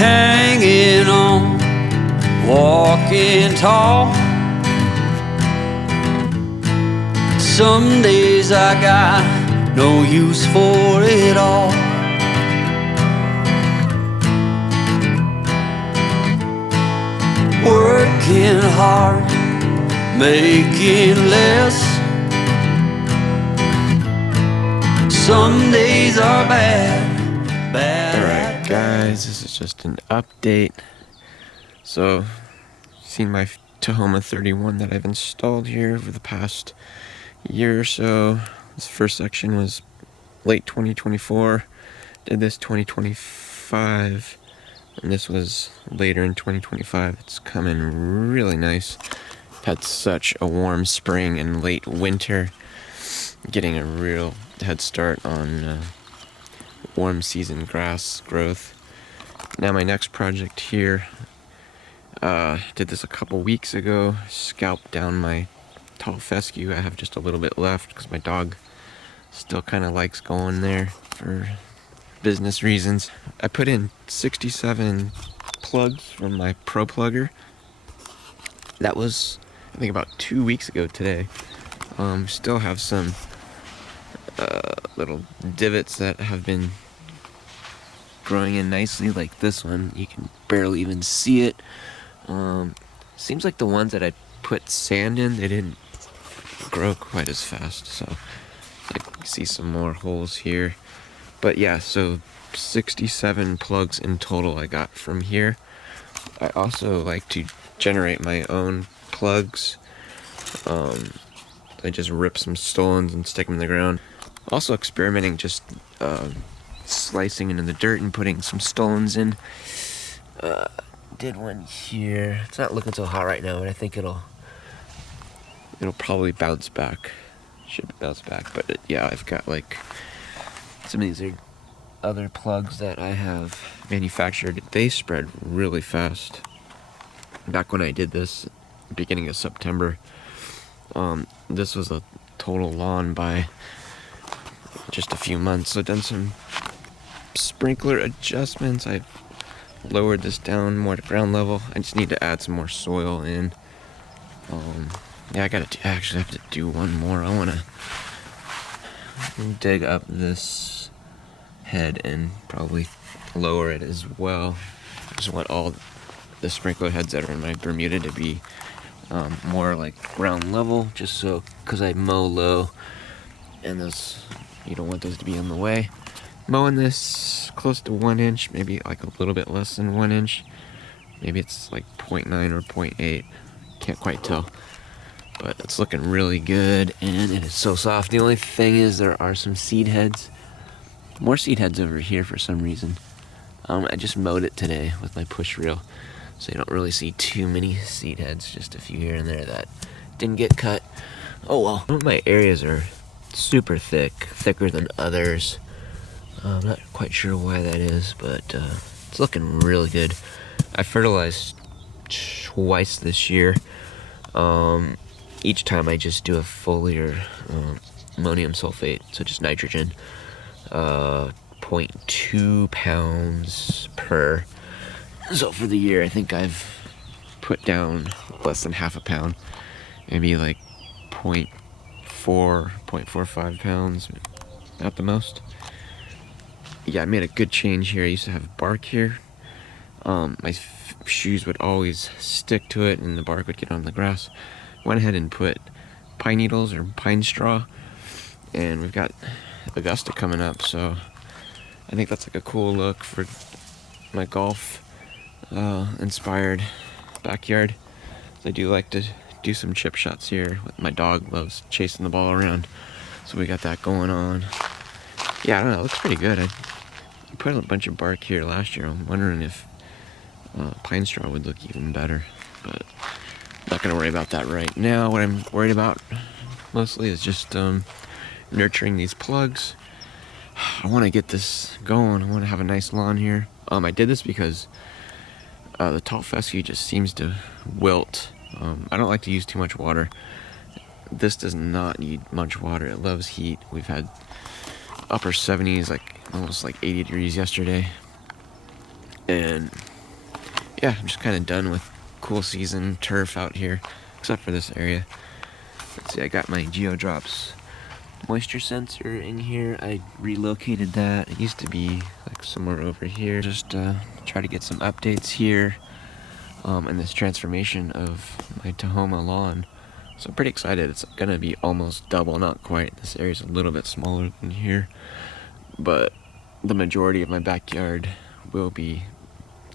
hanging on, walking tall. Some days I got no use for it all. Working hard, making less. Some days are bad. Alright guys, this is just an update. So, seen my Tahoma 31 that I've installed here over the past year or so. This first section was late 2024, did this 2025, and this was later in 2025. It's coming really nice. Had such a warm spring and late winter, getting a real head start on warm season grass growth. Now my next project here, did this a couple weeks ago, scalped down my tall fescue. I have just a little bit left because my dog still kind of likes going there for business reasons. I put in 67 plugs from my Pro Plugger. That was, I think, about 2 weeks ago today. Still have some little divots that have been growing in nicely, like this one. You can barely even see it. Seems like the ones that I put sand in, they didn't grow quite as fast, so I see some more holes here. But yeah, so 67 plugs in total I got from here. I also like to generate my own plugs. I just rip some stolons and stick them in the ground. Also experimenting just slicing into the dirt and putting some stolons in. Did one here. It's not looking so hot right now, but I think it'll probably bounce back. Should bounce back, but yeah, I've got like some of these are other plugs that I have manufactured. They spread really fast. Back when I did this, beginning of September, this was a total lawn by just a few months. So I've done some sprinkler adjustments. I've lowered this down more to ground level. I just need to add some more soil in. Yeah, I actually have to do one more. I want to dig up this head and probably lower it as well. I just want all the sprinkler heads that are in my Bermuda to be more like ground level, just so, because I mow low and those, you don't want those to be in the way. Mowing this close to 1 inch, maybe like a little bit less than 1 inch. Maybe it's like 0.9 or 0.8, can't quite tell. But it's looking really good, and it is so soft. The only thing is there are some seed heads. More seed heads over here for some reason. I just mowed it today with my push reel, so you don't really see too many seed heads, just a few here and there that didn't get cut. Oh well. Some of my areas are super thick, thicker than others. I'm not quite sure why that is, but it's looking really good. I fertilized twice this year. Each time I just do a foliar ammonium sulfate, so just nitrogen, 0.2 pounds per. So for the year, I think I've put down less than half a pound, maybe like 0.45 pounds at the most. Yeah, I made a good change here. I used to have bark here. My shoes would always stick to it and the bark would get on the grass. Went ahead and put pine needles or pine straw, and we've got Augusta coming up, so I think that's like a cool look for my golf inspired backyard. I do like to do some chip shots here. My dog loves chasing the ball around, so we got that going on. Yeah, I don't know, it looks pretty good. I put a bunch of bark here last year. I'm wondering if pine straw would look even better, but not going to worry about that right now. What I'm worried about mostly is just nurturing these plugs. I want to get this going. I want to have a nice lawn here. I did this because the tall fescue just seems to wilt. I don't like to use too much water. This does not need much water. It loves heat. We've had upper 70s, like almost like 80 degrees yesterday. And yeah, I'm just kind of done with cool season turf out here, except for this area. Let's see, I got my GeoDrops moisture sensor in here. I relocated that. It used to be like somewhere over here. Just try to get some updates here, and this transformation of my Tahoma lawn. So I'm pretty excited. It's gonna be almost double, not quite. This area's a little bit smaller than here, but the majority of my backyard will be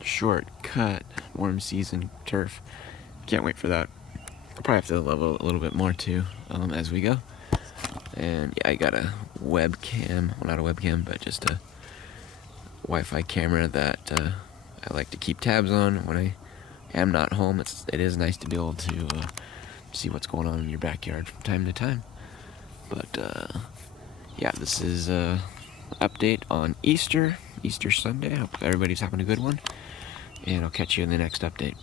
short-cut, warm season turf. Can't wait for that. I'll probably have to level a little bit more too as we go. And yeah, I got a webcam, well, not a webcam, but just a Wi-Fi camera that I like to keep tabs on when I am not home. It is nice to be able to see what's going on in your backyard from time to time. But yeah, this is a update on Easter Sunday. I hope everybody's having a good one, and I'll catch you in the next update.